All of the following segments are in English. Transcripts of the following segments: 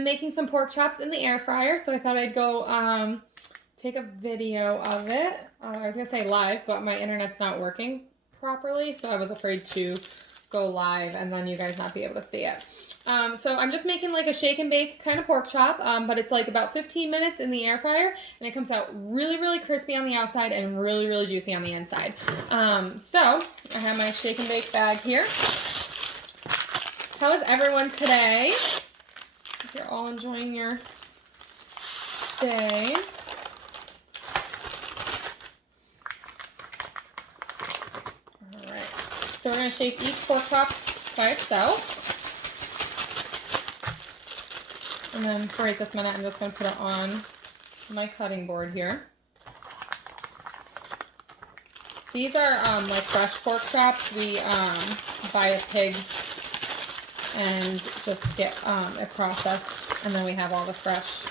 I'm making some pork chops in the air fryer, so I thought I'd go take a video of it. I was gonna say live, but my internet's not working properly, so I was afraid to go live and then you guys not be able to see it. So I'm just making like a shake and bake kind of pork chop, but it's like about 15 minutes in the air fryer, and it comes out really, really crispy on the outside and really, really juicy on the inside. So I have my shake and bake bag here. How is everyone today? Hope you're all enjoying your day. All right. So we're going to shake each pork chop by itself. And then for right this minute, I'm just going to put it on my cutting board here. These are like fresh pork chops. We buy a pig and just get it processed, and then we have all the fresh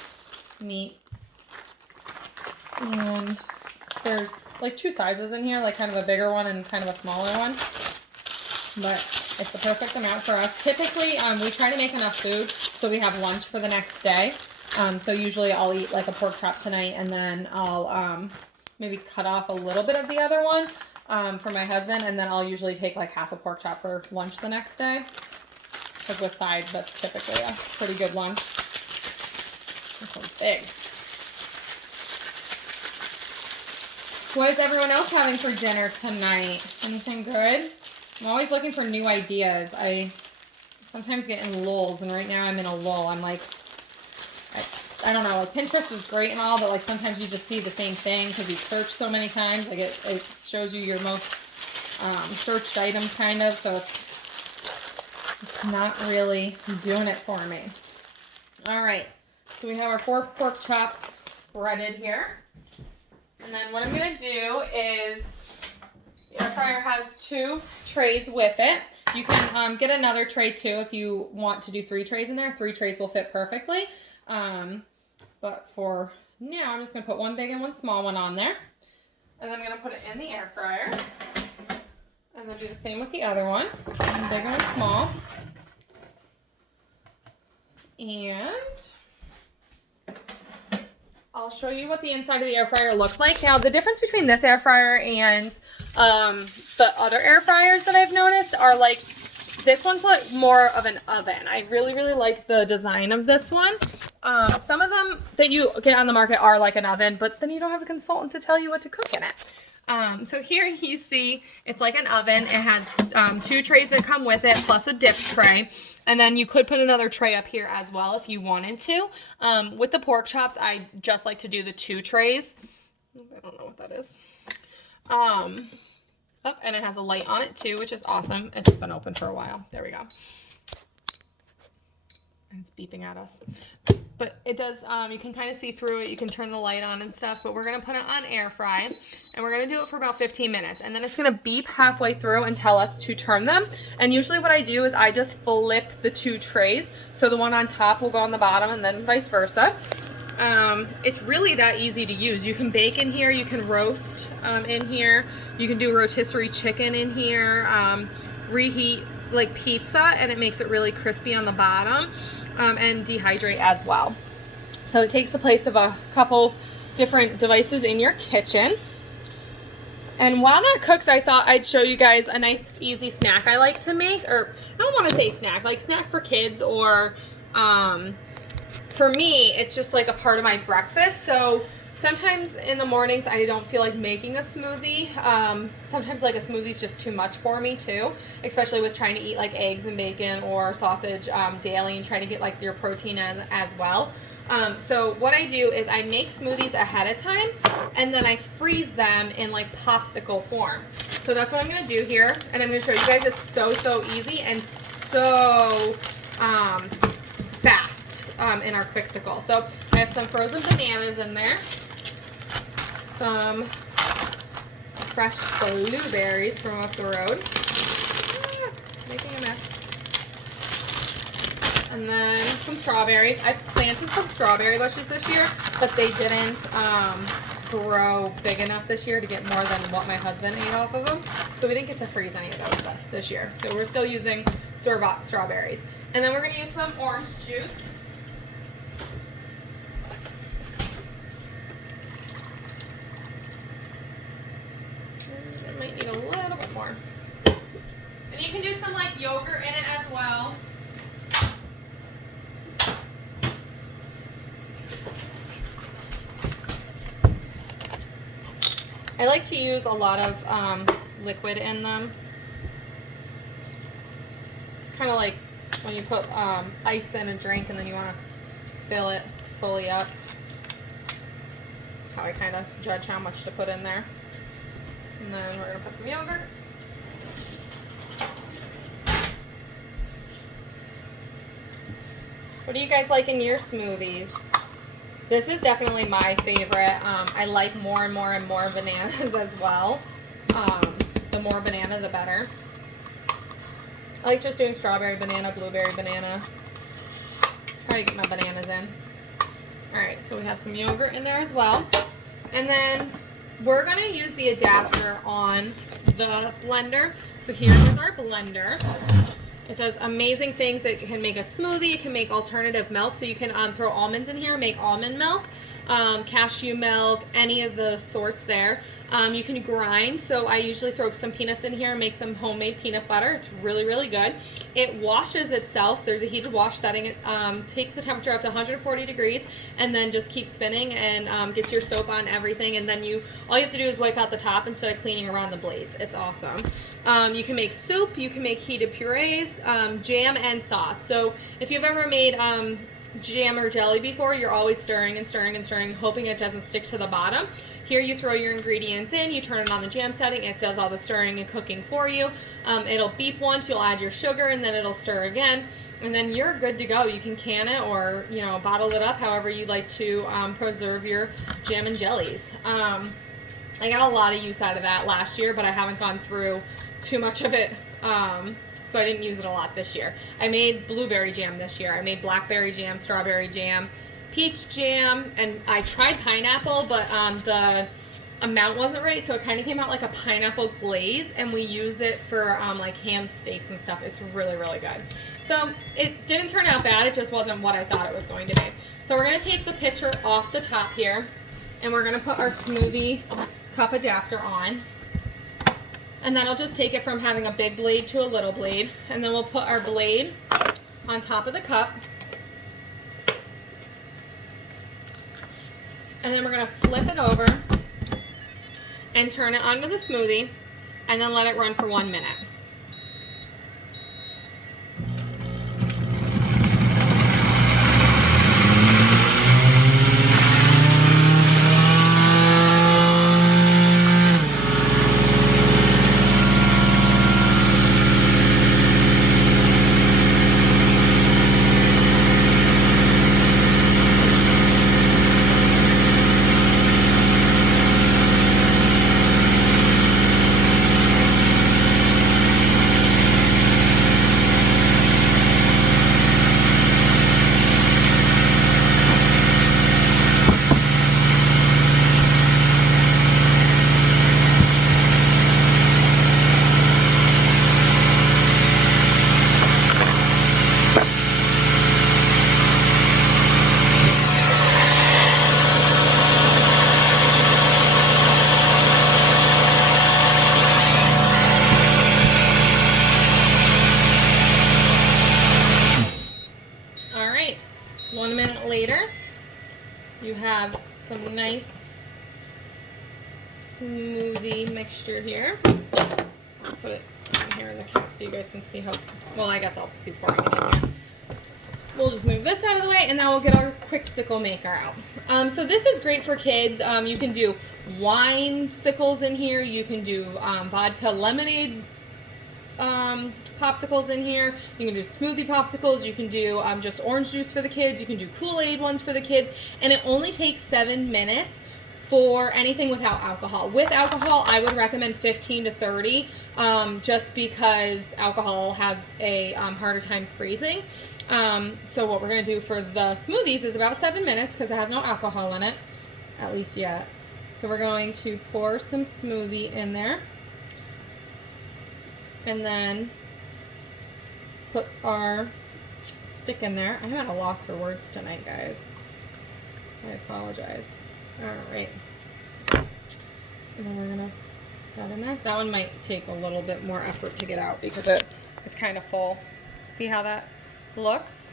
meat. And there's like two sizes in here, like kind of a bigger one and kind of a smaller one. But it's the perfect amount for us. Typically, we try to make enough food so we have lunch for the next day. So usually I'll eat like a pork chop tonight, and then I'll maybe cut off a little bit of the other one for my husband, and then I'll usually take like half a pork chop for lunch the next day. Because with sides, that's typically a pretty good lunch. This one's big. What is everyone else having for dinner tonight? Anything good? I'm always looking for new ideas. I sometimes get in lulls, and right now I'm in a lull. I'm like, I don't know, like Pinterest is great and all, but like sometimes you just see the same thing because you search so many times. Like it shows you your most searched items kind of, so it's not really doing it for me. All right, so we have our 4 pork chops breaded here. And then what I'm going to do is, the air fryer has 2 trays with it. You can get another tray too if you want to do 3 trays in there. 3 trays will fit perfectly. But for now, I'm just going to put one big and one small one on there. And then I'm going to put it in the air fryer. And then do the same with the other one. One big and one small. And I'll show you what the inside of the air fryer looks like. Now, the difference between this air fryer and the other air fryers that I've noticed are like, this one's like more of an oven. I really, really like the design of this one. Some of them that you get on the market are like an oven, but then you don't have a consultant to tell you what to cook in it. So here you see it's like an oven. It has 2 trays that come with it plus a dip tray. And then you could put another tray up here as well if you wanted to. With the pork chops, I just like to do the 2 trays. I don't know what that is. And it has a light on it too, which is awesome. It's been open for a while. There we go. And it's beeping at us. But it does, you can kind of see through it. You can turn the light on and stuff. But we're going to put it on air fry. And we're going to do it for about 15 minutes. And then it's going to beep halfway through and tell us to turn them. And usually what I do is I just flip the 2 trays. So the one on top will go on the bottom and then vice versa. It's really that easy to use. You can bake in here. You can roast in here. You can do rotisserie chicken in here. Reheat like pizza, and it makes it really crispy on the bottom. And dehydrate as well. So it takes the place of a couple different devices in your kitchen. And while that cooks, I thought I'd show you guys a nice easy snack I like to make. Or I don't want to say snack, like snack for kids, or for me, it's just like a part of my breakfast. So sometimes in the mornings I don't feel like making a smoothie. Sometimes like a smoothie's just too much for me too, especially with trying to eat like eggs and bacon or sausage daily and trying to get like your protein in as well. So what I do is I make smoothies ahead of time, and then I freeze them in like popsicle form. So that's what I'm going to do here, and I'm going to show you guys. It's so easy and so fast in our Quixicle. So I have some frozen bananas in there. Some fresh blueberries from up the road. Making a mess. And then some strawberries. I planted some strawberry bushes this year, but they didn't grow big enough this year to get more than what my husband ate off of them. So we didn't get to freeze any of those this year. So we're still using store-bought strawberries. And then we're going to use some orange juice. yogurt in it as well. I like to use a lot of liquid in them. It's kind of like when you put ice in a drink and then you want to fill it fully up. That's how I kind of judge how much to put in there. And then we're going to put some yogurt. What do you guys like in your smoothies? This is definitely my favorite. I like more and more and more bananas as well. The more banana, the better. I like just doing strawberry banana, blueberry banana. Try to get my bananas in. Alright, so we have some yogurt in there as well. And then we're going to use the adapter on the blender. So here is our blender. It does amazing things. It can make a smoothie. It can make alternative milk. So you can throw almonds in here, make almond milk, cashew milk, any of the sorts there. You can grind. So I usually throw some peanuts in here and make some homemade peanut butter. It's really, really good. It washes itself. There's a heated wash setting. It takes the temperature up to 140 degrees and then just keeps spinning and gets your soap on everything. And then all you have to do is wipe out the top instead of cleaning around the blades. It's awesome. You can make soup. You can make heated purees, jam, and sauce. So if you've ever made jam or jelly before, you're always stirring and stirring and stirring, hoping it doesn't stick to the bottom. Here you throw your ingredients in, you turn it on the jam setting, it does all the stirring and cooking for you. It'll beep once, you'll add your sugar, and then it'll stir again, and then you're good to go. You can can it or, bottle it up however you like to preserve your jam and jellies. I got a lot of use out of that last year, but I haven't gone through too much of it, so I didn't use it a lot this year. I made blueberry jam this year. I made blackberry jam, strawberry jam, peach jam, and I tried pineapple, but the amount wasn't right, so it kind of came out like a pineapple glaze, and we use it for like ham steaks and stuff. It's really, really good. So it didn't turn out bad. It just wasn't what I thought it was going to be. So we're going to take the pitcher off the top here, and we're going to put our smoothie cup adapter on. And then I'll just take it from having a big blade to a little blade, and then we'll put our blade on top of the cup. And then we're going to flip it over and turn it onto the smoothie and then let it run for 1 minute. Later, you have some nice smoothie mixture here. I'll put it on here in the cup so you guys can see how, well, I guess I'll be pouring it in here. We'll just move this out of the way, and now we'll get our quick sickle maker out. So this is great for kids. You can do wine sickles in here. You can do vodka lemonade popsicles in here. You can do smoothie popsicles. You can do just orange juice for the kids. You can do Kool-Aid ones for the kids. And it only takes 7 minutes for anything without alcohol. With alcohol, I would recommend 15 to 30 just because alcohol has a harder time freezing. So what we're going to do for the smoothies is about 7 minutes because it has no alcohol in it, at least yet. So we're going to pour some smoothie in there. And then put our stick in there. I'm at a loss for words tonight, guys. I apologize. Alright. And then we're going to put that in there. That one might take a little bit more effort to get out because it is kind of full. See how that looks?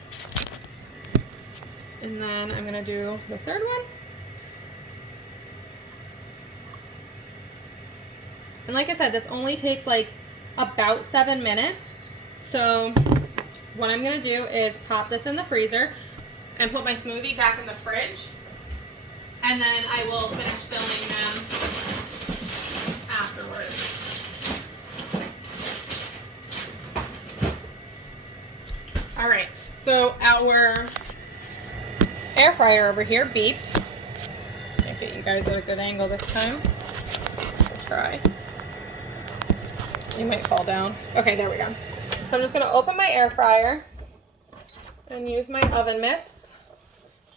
And then I'm gonna do the third one. And like I said, this only takes like about 7 minutes. So what I'm gonna do is pop this in the freezer and put my smoothie back in the fridge. And then I will finish filming them afterwards. All right, so our air fryer over here beeped. Can't get you guys at a good angle this time. I'll try. You might fall down. Okay, there we go. So I'm just gonna open my air fryer and use my oven mitts.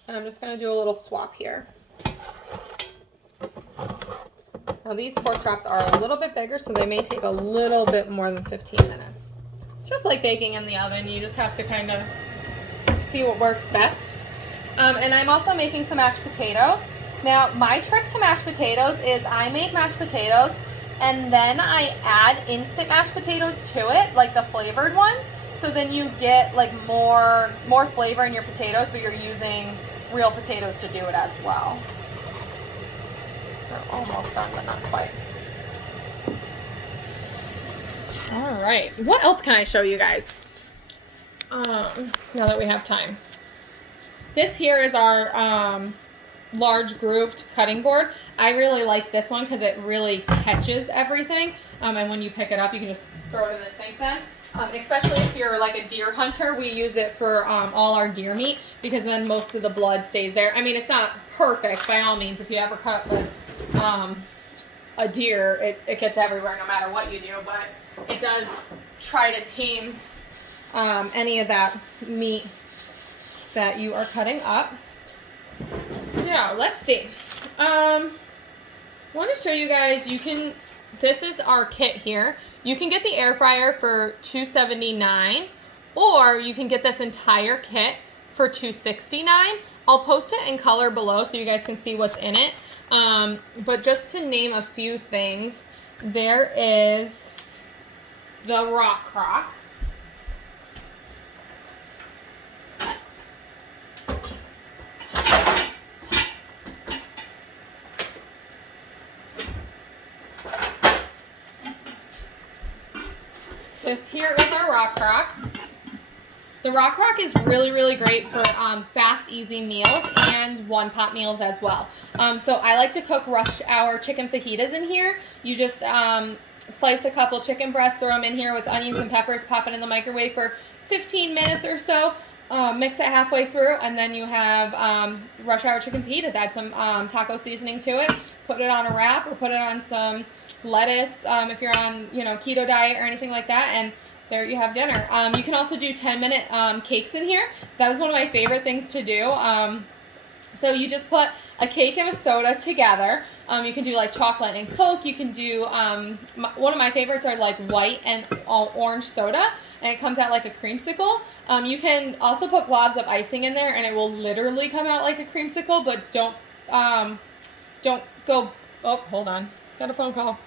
And I'm just gonna do a little swap here. Now these pork chops are a little bit bigger, so they may take a little bit more than 15 minutes. Just like baking in the oven, you just have to kind of see what works best. And I'm also making some mashed potatoes. Now, my trick to mashed potatoes is I make mashed potatoes and then I add instant mashed potatoes to it, like the flavored ones. So then you get like more flavor in your potatoes, but you're using real potatoes to do it as well. They're almost done, but not quite. All right, what else can I show you guys? Now that we have time. This here is our large grooved cutting board. I really like this one because it really catches everything. And when you pick it up, you can just throw it in the sink then. Especially if you're like a deer hunter, we use it for all our deer meat because then most of the blood stays there. I mean, it's not perfect by all means. If you ever cut up with a deer, it gets everywhere no matter what you do, but it does try to tame any of that meat that you are cutting up. So let's see. Want to show you guys, this is our kit here. You can get the air fryer for $279, or you can get this entire kit for $269. I'll post it in color below so you guys can see what's in it. But just to name a few things, there is the rock crock. This here is our rock crock. The rock crock is really, really great for fast, easy meals and one-pot meals as well. So I like to cook rush hour chicken fajitas in here. You just slice a couple chicken breasts, throw them in here with onions and peppers, pop it in the microwave for 15 minutes or so. Mix it halfway through, and then you have rush hour chicken fajitas. Add some taco seasoning to it. Put it on a wrap or put it on some lettuce if you're on keto diet or anything like that, and there you have dinner. You can also do 10-minute cakes in here. That is one of my favorite things to do. So you just put a cake and a soda together. You can do like chocolate and Coke. You can do, one of my favorites are like white and orange soda, and it comes out like a creamsicle. You can also put globs of icing in there, and it will literally come out like a creamsicle, but don't go, oh, hold on, got a phone call.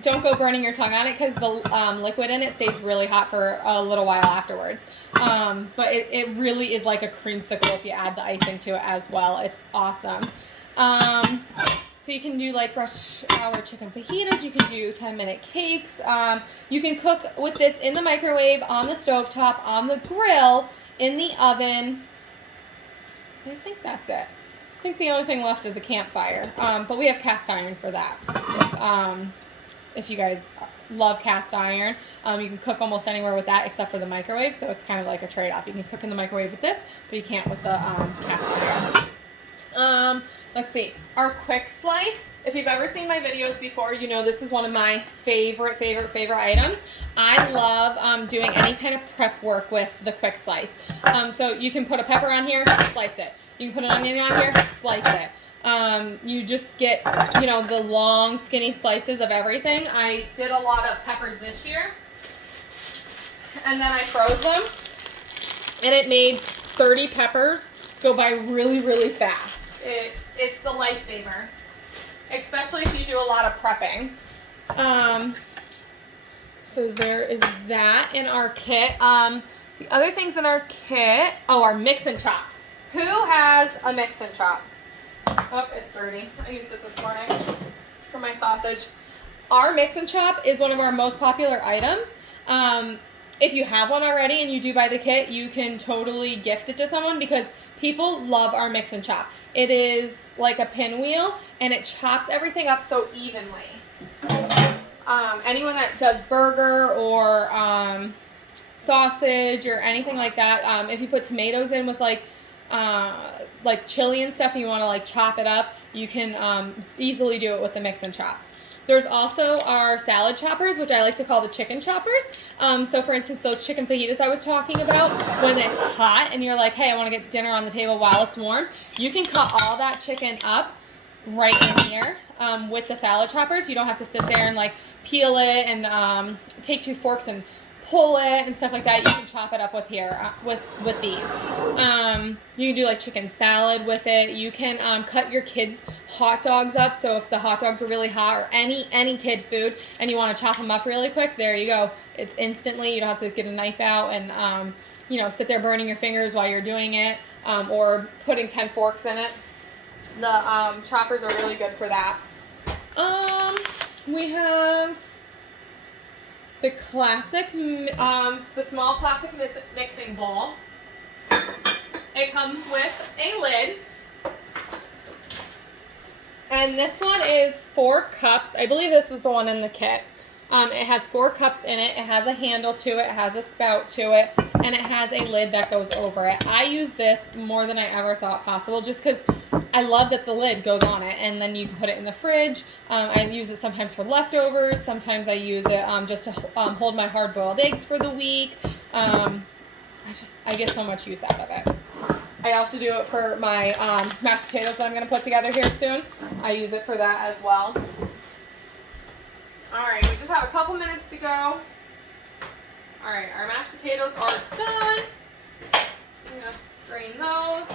Don't go burning your tongue on it because the liquid in it stays really hot for a little while afterwards. But it really is like a creamsicle if you add the icing to it as well. It's awesome. So you can do like rush hour chicken fajitas. You can do 10-minute cakes. You can cook with this in the microwave, on the stovetop, on the grill, in the oven. I think that's it. I think the only thing left is a campfire, but we have cast iron for that. If you guys love cast iron, you can cook almost anywhere with that except for the microwave, so it's kind of like a trade-off. You can cook in the microwave with this, but you can't with the cast iron. Let's see, our quick slice. If you've ever seen my videos before, you know this is one of my favorite items. I love doing any kind of prep work with the quick slice. So you can put a pepper on here, slice it. You can put an onion on here, slice it. You just get, the long, skinny slices of everything. I did a lot of peppers this year, and then I froze them, and it made 30 peppers go by really, really fast. It's a lifesaver, especially if you do a lot of prepping. So there is that in our kit. The other things in our kit, our mix and chop. Who has a mix and chop? Oh, it's dirty. I used it this morning for my sausage. Our mix and chop is one of our most popular items. If you have one already and you do buy the kit, you can totally gift it to someone because people love our mix and chop. It is like a pinwheel and it chops everything up so evenly. Anyone that does burger or sausage or anything like that, if you put tomatoes in with like chili and stuff and you want to like chop it up, you can easily do it with the mix and chop. There's also our salad choppers, which I like to call the chicken choppers. So for instance, those chicken fajitas I was talking about, when it's hot and you're like, hey, I want to get dinner on the table while it's warm, you can cut all that chicken up right in here with the salad choppers. You don't have to sit there and like peel it and take 2 forks and pull it and stuff like that. You can chop it up with here with these. You can do like chicken salad with it. You can cut your kids' hot dogs up. So if the hot dogs are really hot or any kid food and you want to chop them up really quick, there you go. It's instantly. You don't have to get a knife out and sit there burning your fingers while you're doing it or putting 10 forks in it. The choppers are really good for that. We have the classic, the small plastic mixing bowl. It comes with a lid. And this one is 4 cups. I believe this is the one in the kit. It has 4 cups in it. It has a handle to it. It has a spout to it. And it has a lid that goes over it. I use this more than I ever thought possible just because I love that the lid goes on it. And then you can put it in the fridge. I use it sometimes for leftovers. Sometimes I use it just to hold my hard-boiled eggs for the week. I get so much use out of it. I also do it for my mashed potatoes that I'm going to put together here soon. I use it for that as well. Alright, we just have a couple minutes to go. Alright, our mashed potatoes are done. I'm going to drain those.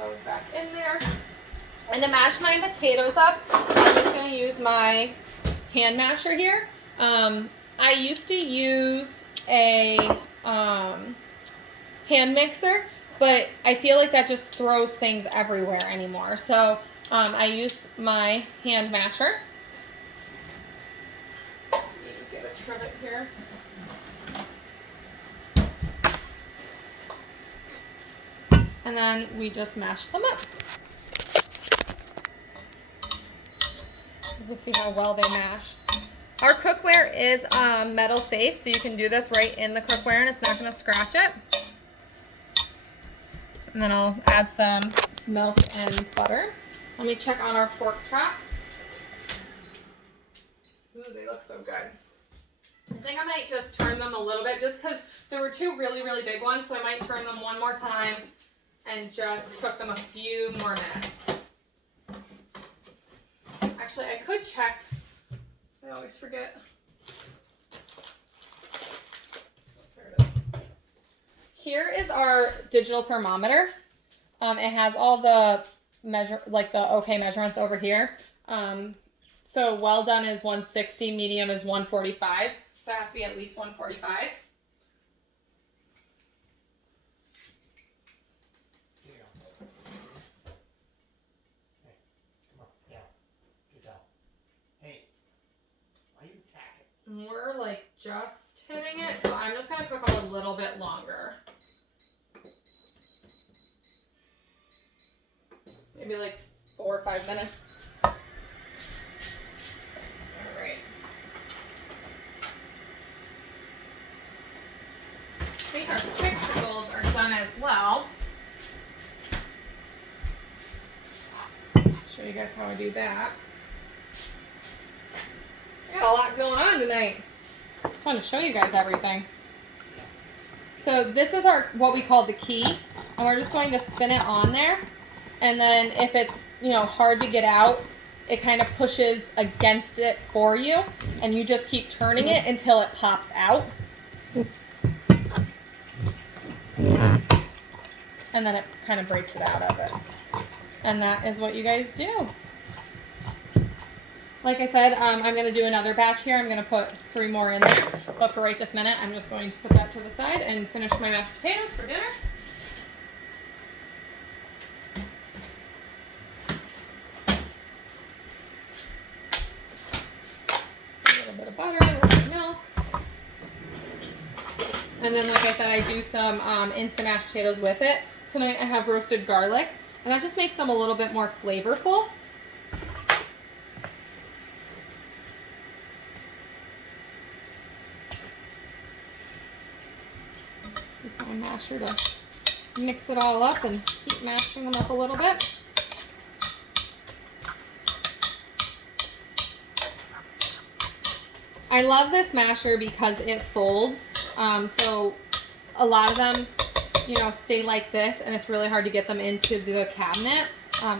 Those back in there. And to mash my potatoes up, I'm just going to use my hand masher here. I used to use a hand mixer, but I feel like that just throws things everywhere anymore. So I use my hand masher. Let me get a trivet here. And then we just mash them up. You can see how well they mash. Our cookware is metal safe, so you can do this right in the cookware and it's not going to scratch it. And then I'll add some milk and butter. Let me check on our pork chops. Ooh, they look so good. I think I might just turn them a little bit just because there were 2 really, really big ones, so I might turn them one more time and just cook them a few more minutes. Actually, I could check. I always forget. There it is. Here is our digital thermometer. It has all the okay measurements over here. So well done is 160, medium is 145. So it has to be at least 145. We're like just hitting it, so I'm just gonna cook them a little bit longer. Maybe like 4 or 5 minutes. All right. I think our Popsicles are done as well. Show you guys how I do that. Got a lot going on tonight. Just wanted to show you guys everything. So this is what we call the key, and we're just going to spin it on there, And then if it's, you know, hard to get out, it kind of pushes against it for you, and you just keep turning it until it pops out. And then it kind of breaks it out of it. And that is what you guys do. Like I said, I'm going to do another batch here. I'm going to put 3 more in there. But for right this minute, I'm just going to put that to the side and finish my mashed potatoes for dinner. Bit of butter, a little bit of milk. And then, like I said, I do some instant mashed potatoes with it. Tonight I have roasted garlic, and that just makes them a little bit more flavorful. Just my masher to mix it all up and keep mashing them up a little bit. I love this masher because it folds, so a lot of them, you know, stay like this, and it's really hard to get them into the cabinet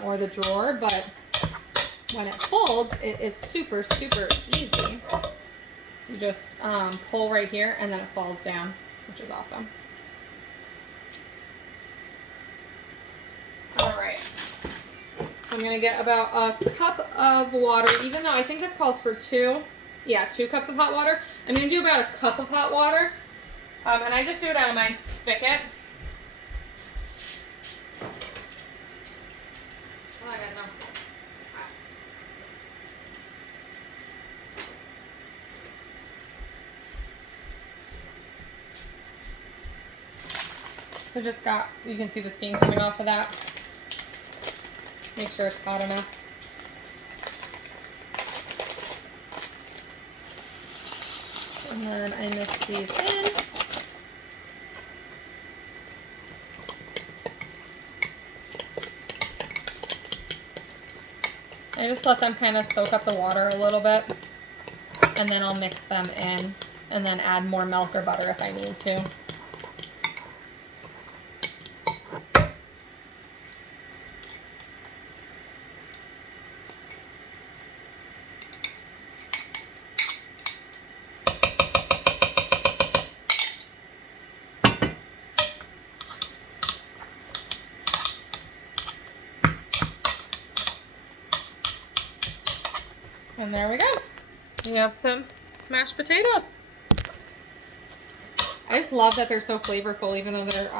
or the drawer, but when it folds, it is super, super easy. You just pull right here, and then it falls down, which is awesome. All right, so I'm going to get about a cup of water, even though I think this calls for 2. Yeah, 2 cups of hot water. I'm going to do about a cup of hot water. And I just do it out of my spigot. Oh, I don't know. So just got, you can see the steam coming off of that. Make sure it's hot enough. And then I mix these in. I just let them kind of soak up the water a little bit, and then I'll mix them in and then add more milk or butter if I need to. And there we go. We have some mashed potatoes. I just love that they're so flavorful, even though they're,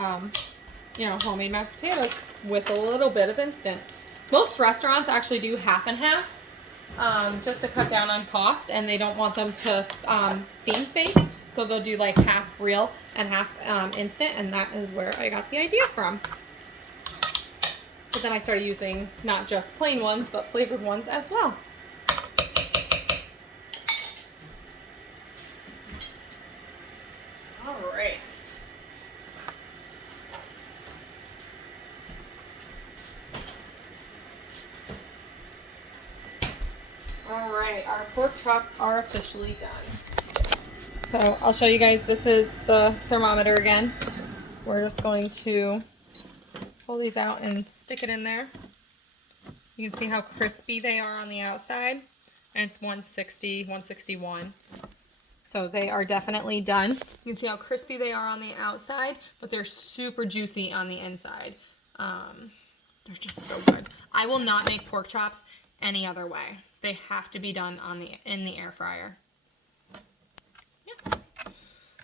you know, homemade mashed potatoes with a little bit of instant. Most restaurants actually do half and half, just to cut down on cost, and they don't want them to seem fake. So they'll do like half real and half instant, and that is where I got the idea from. But then I started using not just plain ones, but flavored ones as well. Alright, our pork chops are officially done. So I'll show you guys, this is the thermometer again. We're just going to pull these out and stick it in there. You can see how crispy they are on the outside. And it's 160, 161. So they are definitely done. You can see how crispy they are on the outside, but they're super juicy on the inside. They're just so good. I will not make pork chops any other way. They have to be done in the air fryer. Yeah.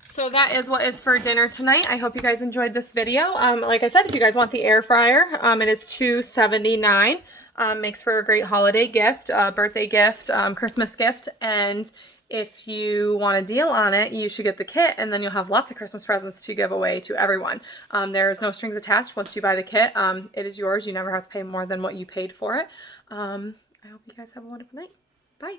So that is what is for dinner tonight. I hope you guys enjoyed this video. Like I said, if you guys want the air fryer, it is $2.79. Makes for a great holiday gift, birthday gift, Christmas gift, and if you want a deal on it, you should get the kit, and then you'll have lots of Christmas presents to give away to everyone. There's no strings attached once you buy the kit. It is yours. You never have to pay more than what you paid for it. I hope you guys have a wonderful night. Bye.